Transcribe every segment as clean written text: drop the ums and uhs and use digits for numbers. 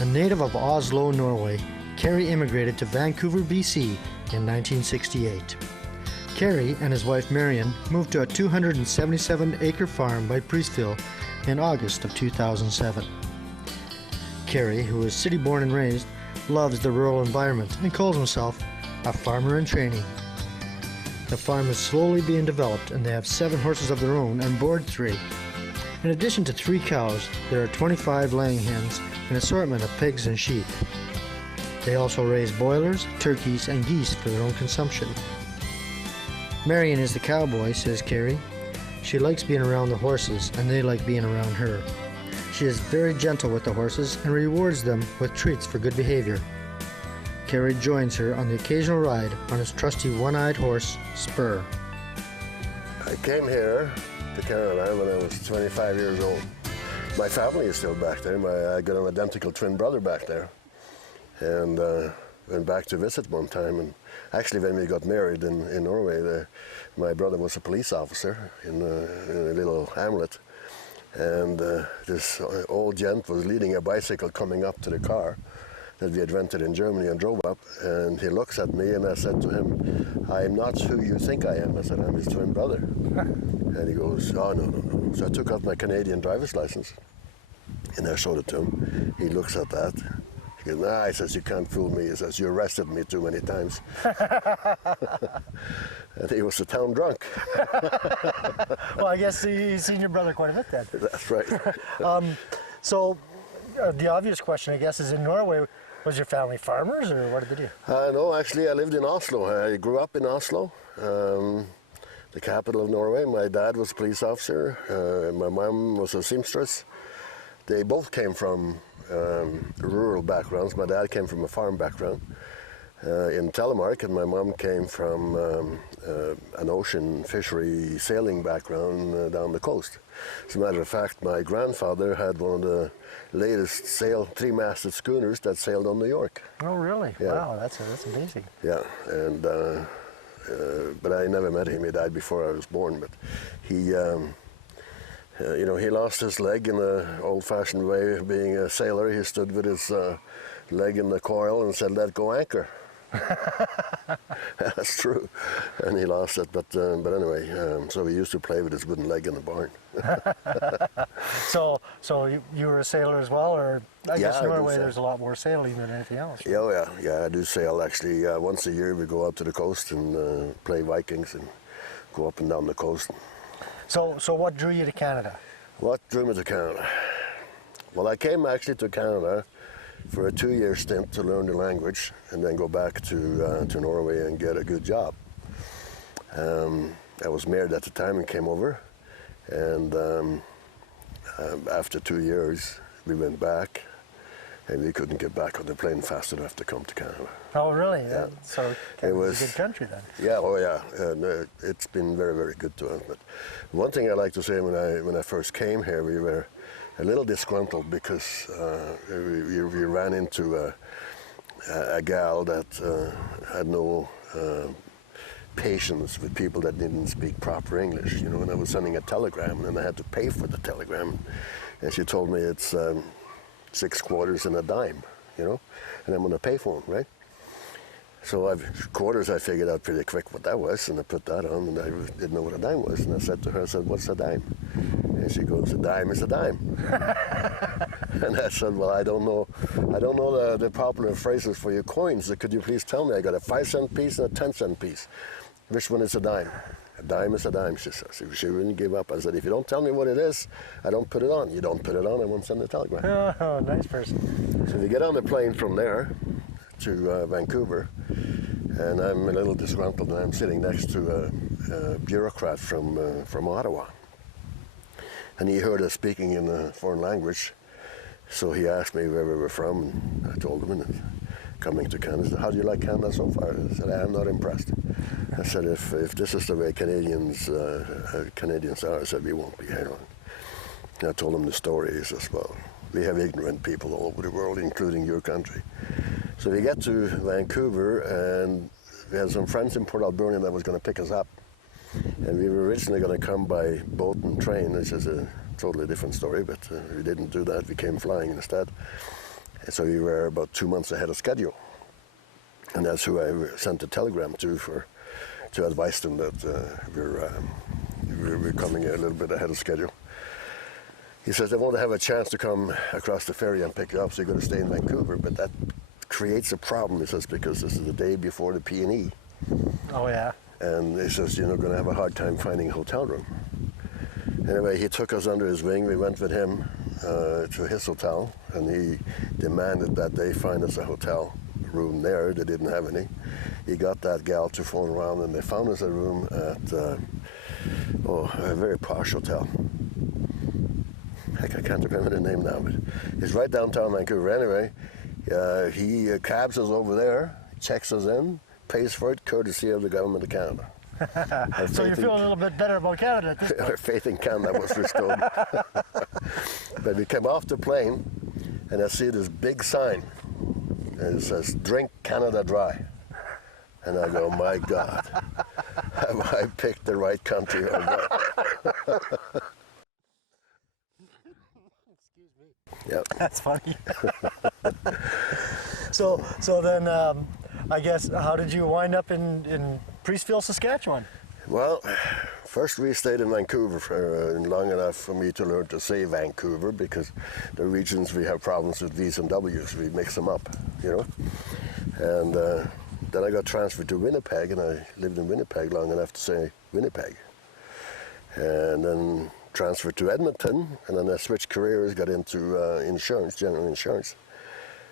A native of Oslo, Norway, Kaare immigrated to Vancouver, BC in 1968. Kaare and his wife Marion moved to a 277-acre farm by Priestville in August of 2007. Kaare, who is city-born and raised, loves the rural environment and calls himself a farmer in training. The farm is slowly being developed and they have 7 horses of their own and board 3. In addition to 3 cows, there are 25 laying hens and an assortment of pigs and sheep. They also raise boilers, turkeys, and geese for their own consumption. Marion is the cowboy, says Kaare. She likes being around the horses and they like being around her. She is very gentle with the horses and rewards them with treats for good behavior. Kaare joins her on the occasional ride on his trusty one-eyed horse, Spur. I came here to Canada when I was 25 years old. My family is still back there. I got an identical twin brother back there. And went back to visit one time. And actually, when we got married in Norway, my brother was a police officer in a little hamlet. And this old gent was leading a bicycle coming up to the car that we had rented in Germany and drove up. And he looks at me and I said to him, "I'm not who you think I am." I said, "I'm his twin brother." And he goes, "Oh, no. So I took out my Canadian driver's license and I showed it to him. He looks at that. He goes, "Nah," he says, "you can't fool me." He says, "You arrested me too many times." And he was a town drunk. Well, I guess you've seen your brother quite a bit then. That's right. So the obvious question, I guess, is in Norway, was your family farmers or what did they do? No, actually, I lived in Oslo. I grew up in Oslo, the capital of Norway. My dad was a police officer. My mom was a seamstress. They both came from rural backgrounds. My dad came from a farm background in Telemark, and my mom came from an ocean fishery sailing background down the coast. As a matter of fact, my grandfather had one of the latest 3-masted schooners that sailed on New York. Oh, really? Yeah. Wow, that's amazing. Yeah, and but I never met him. He died before I was born. But he, he lost his leg in the old-fashioned way of being a sailor. He stood with his leg in the coil and said, "Let go anchor." That's true, and he lost it. But anyway, so he used to play with his wooden leg in the barn. So you were a sailor as well, or I guess in Norway sail. there's a lot more sailing than anything else. Yeah, I do sail actually. Once a year we go out to the coast and play Vikings and go up and down the coast. So what drew you to Canada? What drew me to Canada? Well, I came actually to Canada for a 2-year stint to learn the language and then go back to Norway and get a good job. I was married at the time and came over, and after 2 years we went back and we couldn't get back on the plane fast enough to come to Canada. Oh, really? Yeah. So Canada's a good country then. Yeah, oh yeah, and it's been very, very good to us. But one thing I like to say, when I first came here, we were a little disgruntled because we ran into a gal that had no patience with people that didn't speak proper English, and I was sending a telegram and I had to pay for the telegram, and she told me it's 6 quarters and a dime, and I'm going to pay for them, right? So quarters, I figured out pretty quick what that was, and I put that on, and I didn't know what a dime was, and I said to her, "What's a dime?" And she goes, "A dime is a dime." And I said, "Well, I don't know the popular phrases for your coins. So could you please tell me? I got a 5-cent piece and a 10-cent piece. Which one is a dime?" "A dime is a dime," she says. She wouldn't give up. I said, "If you don't tell me what it is, I don't put it on. You don't put it on, I won't send the telegram." Oh, nice person. So we get on the plane from there to Vancouver, and I'm a little disgruntled, and I'm sitting next to a bureaucrat from Ottawa. And he heard us speaking in a foreign language, so he asked me where we were from, and I told him, and coming to Canada. He said, "How do you like Canada so far?" I said, "I'm not impressed." I said, if this is the way Canadians are, I said, "we won't be here long." And I told him the story. He says, "Well, we have ignorant people all over the world, including your country." So we get to Vancouver, and we had some friends in Port Alberni that was going to pick us up. And we were originally going to come by boat and train, which is a totally different story, but we didn't do that. We came flying instead. So we were about 2 months ahead of schedule. And that's who I sent a telegram to advise them that we're coming a little bit ahead of schedule. He says, I want to have a chance to come across the ferry and pick you up, so you're going to stay in Vancouver, but that creates a problem, he says, because this is the day before the P&E. Oh, yeah. And he says, you're not going to have a hard time finding a hotel room. Anyway, he took us under his wing. We went with him to his hotel, and he demanded that they find us a hotel room there. They didn't have any. He got that gal to phone around, and they found us a room at a very posh hotel. Heck, I can't remember the name now, but it's right downtown Vancouver. Anyway, he cabs us over there, checks us in, pays for it, courtesy of the government of Canada. So you feel a little bit better about Canada at this point. Our faith in Canada was restored. But we came off the plane, and I see this big sign, and it says, "Drink Canada Dry." And I go, my God, have I picked the right country or not? Excuse me. Yep. That's funny. So then, I guess, how did you wind up in Priestville, Saskatchewan? Well, first we stayed in Vancouver for long enough for me to learn to say Vancouver, because the regions we have problems with V's and W's, we mix them up, you know. And then I got transferred to Winnipeg, and I lived in Winnipeg long enough to say Winnipeg. And then transferred to Edmonton, and then I switched careers, got into insurance, general insurance,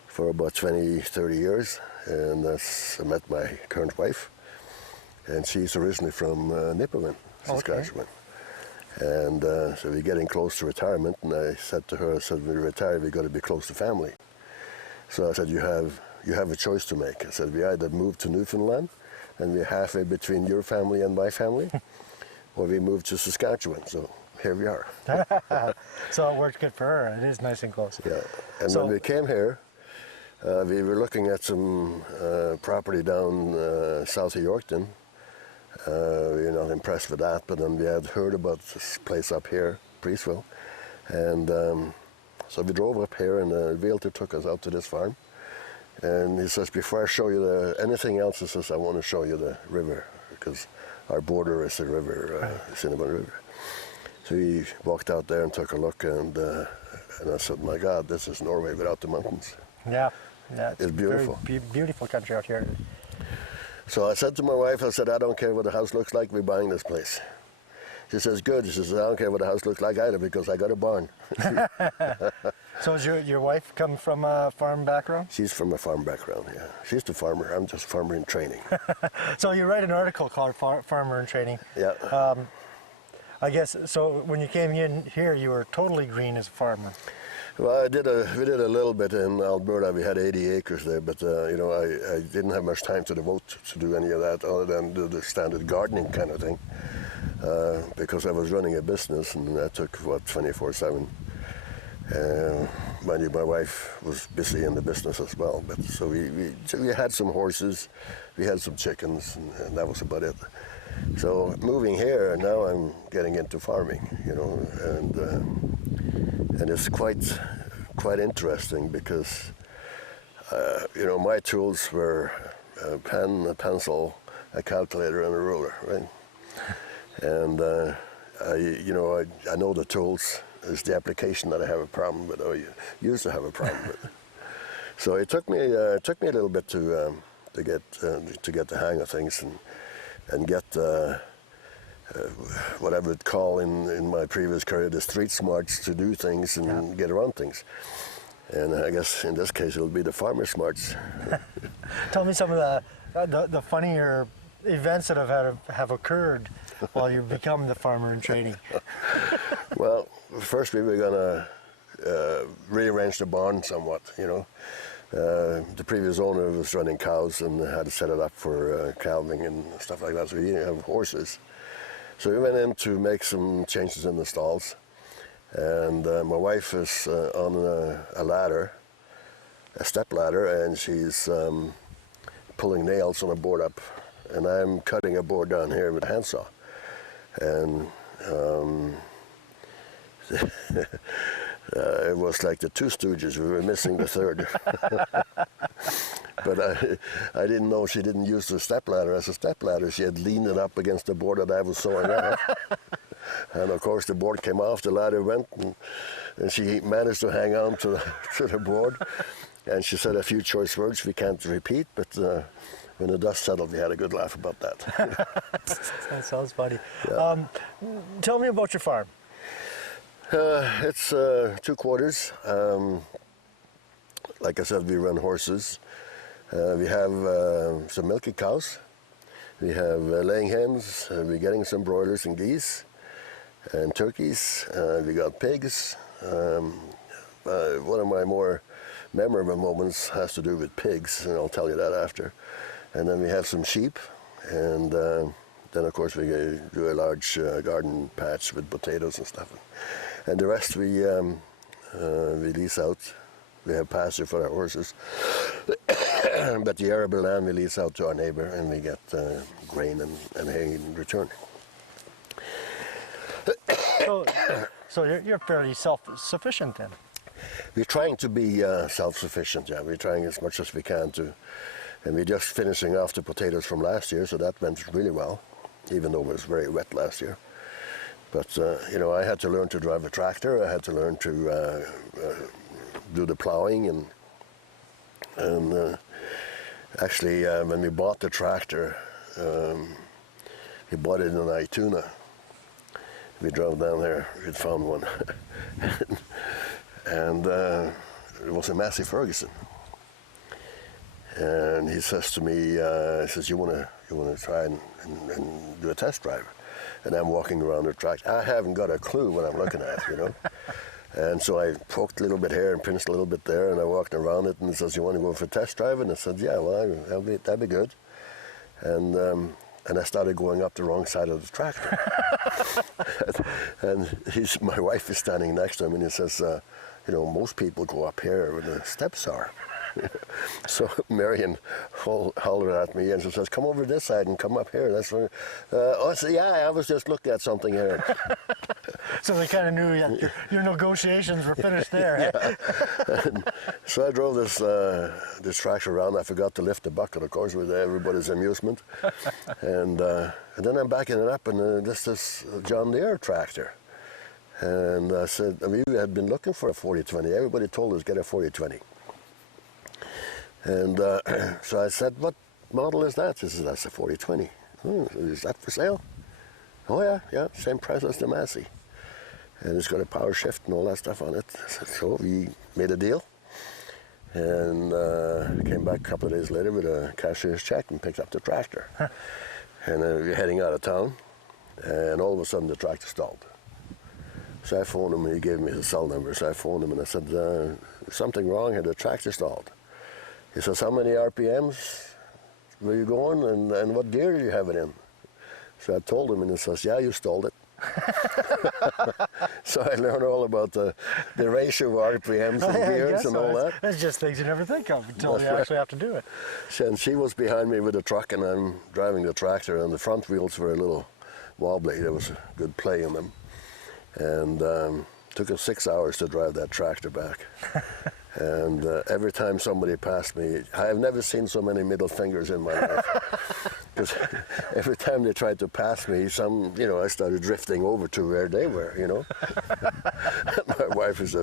for about 20, 30 years. And I met my current wife, and she's originally from Nipawin, Saskatchewan. Okay. And so we're getting close to retirement, and I said to her, I said, when we retire, we've got to be close to family. So I said, you have a choice to make. I said, we either move to Newfoundland, and we're halfway between your family and my family, or we move to Saskatchewan. So here we are. So it worked good for her. It is nice and close. Yeah. And when we came here, we were looking at some property down south of Yorkton. We were not impressed with that, but then we had heard about this place up here, Priestville. And so we drove up here, and the realtor took us out to this farm. And he says, before I show you anything else, he says, I want to show you the river, because our border is the river, Cinnamon River. So we walked out there and took a look, and I said, my God, this is Norway without the mountains. Yeah, it's beautiful. Very beautiful country out here. So I said to my wife, I said, I don't care what the house looks like, we're buying this place. She says, good. She says, I don't care what the house looks like either, because I got a barn. So does your wife come from a farm background? She's from a farm background, yeah. She's the farmer. I'm just farmer in training. So you write an article called Farmer in Training. Yeah. I guess, so when you came in here, you were totally green as a farmer. Well, we did a little bit in Alberta. We had 80 acres there, but you know, I didn't have much time to devote to do any of that other than do the standard gardening kind of thing, because I was running a business, and that took, what, 24/7. Mind you, my wife was busy in the business as well, but so we had some horses, we had some chickens, and that was about it. So moving here, now I'm getting into farming, you know, and it's quite interesting, because you know, my tools were a pen, a pencil, a calculator, and a ruler, right? And I know the tools. It's the application that I have a problem with, or used to have a problem with. So it took me a little bit to get the hang of things, and get what I would call in my previous career the street smarts to do things and get around things. And I guess in this case it'll be the farmer smarts. Tell me some of the funnier events that have occurred while you become the farmer in training. Well, first we were gonna rearrange the barn somewhat, you know. The previous owner was running cows and had to set it up for calving and stuff like that, so we didn't have horses. So we went in to make some changes in the stalls, and my wife is on a ladder, a step ladder, and she's pulling nails on a board up, and I'm cutting a board down here with a handsaw. And It was like the Two Stooges. We were missing the third. But I didn't know she didn't use the stepladder as a stepladder. She had leaned it up against the board that I was sewing on. And of course the board came off, the ladder went, and she managed to hang on to the board. And she said a few choice words we can't repeat, but when the dust settled, we had a good laugh about that. That sounds funny. Yeah. Tell me about your farm. It's 2 quarters. Like I said, we run horses. We have some milky cows. We have laying hens. We're getting some broilers and geese and turkeys. We got pigs. One of my more memorable moments has to do with pigs, and I'll tell you that after. And then we have some sheep, and then of course we do a large garden patch with potatoes and stuff. And the rest we lease out. We have pasture for our horses, but the arable land we lease out to our neighbor, and we get grain and hay in return. So you're fairly self-sufficient then? We're trying to be self-sufficient, yeah. We're trying as much as we can to. And we're just finishing off the potatoes from last year, so that went really well, even though it was very wet last year. But, you know, I had to learn to drive a tractor. I had to learn to do the plowing. And actually, when we bought the tractor, we bought it in Ituna. We drove down there, we'd found one. And it was a Massey Ferguson. And he says to me, he says, you want to try and do a test drive? And I'm walking around the track. I haven't got a clue what I'm looking at, you know. And so I poked a little bit here and pinched a little bit there, and I walked around it, and he says, you want to go for a test drive? And I said, yeah, well, that'd be good. And I started going up the wrong side of the tractor. And my wife is standing next to him, and he says, you know, most people go up here where the steps are. So Marion hollered at me, and she says, come over this side and come up here. That's where, I said, yeah, I was just looking at something here. So they kind of knew your negotiations were finished there. Yeah. So I drove this tractor around. I forgot to lift the bucket, of course, with everybody's amusement. And then I'm backing it up, and this John Deere tractor. And I said, we had been looking for a 4020. Everybody told us get a 4020. And so I said, what model is that? She said, that's a 4020. Is that for sale? Oh yeah, same price as the Massey. And it's got a power shift and all that stuff on it. So we made a deal. And came back a couple of days later with a cashier's check and picked up the tractor. And we're heading out of town. And all of a sudden the tractor stalled. So I phoned him, and he gave me his cell number. So I phoned him and I said, something wrong here, the tractor stalled. He says, how many RPMs were you going, and what gear did you have it in? So I told him, and he says, yeah, you stalled it. So I learned all about the ratio of RPMs and gears and all that. That's just things you never think of until you actually have to do it. And she was behind me with the truck, and I'm driving the tractor, and the front wheels were a little wobbly. There was a good play in them. And took us 6 hours to drive that tractor back. And every time somebody passed me, I have never seen so many middle fingers in my life. Because every time they tried to pass me, I started drifting over to where they were, you know. My wife is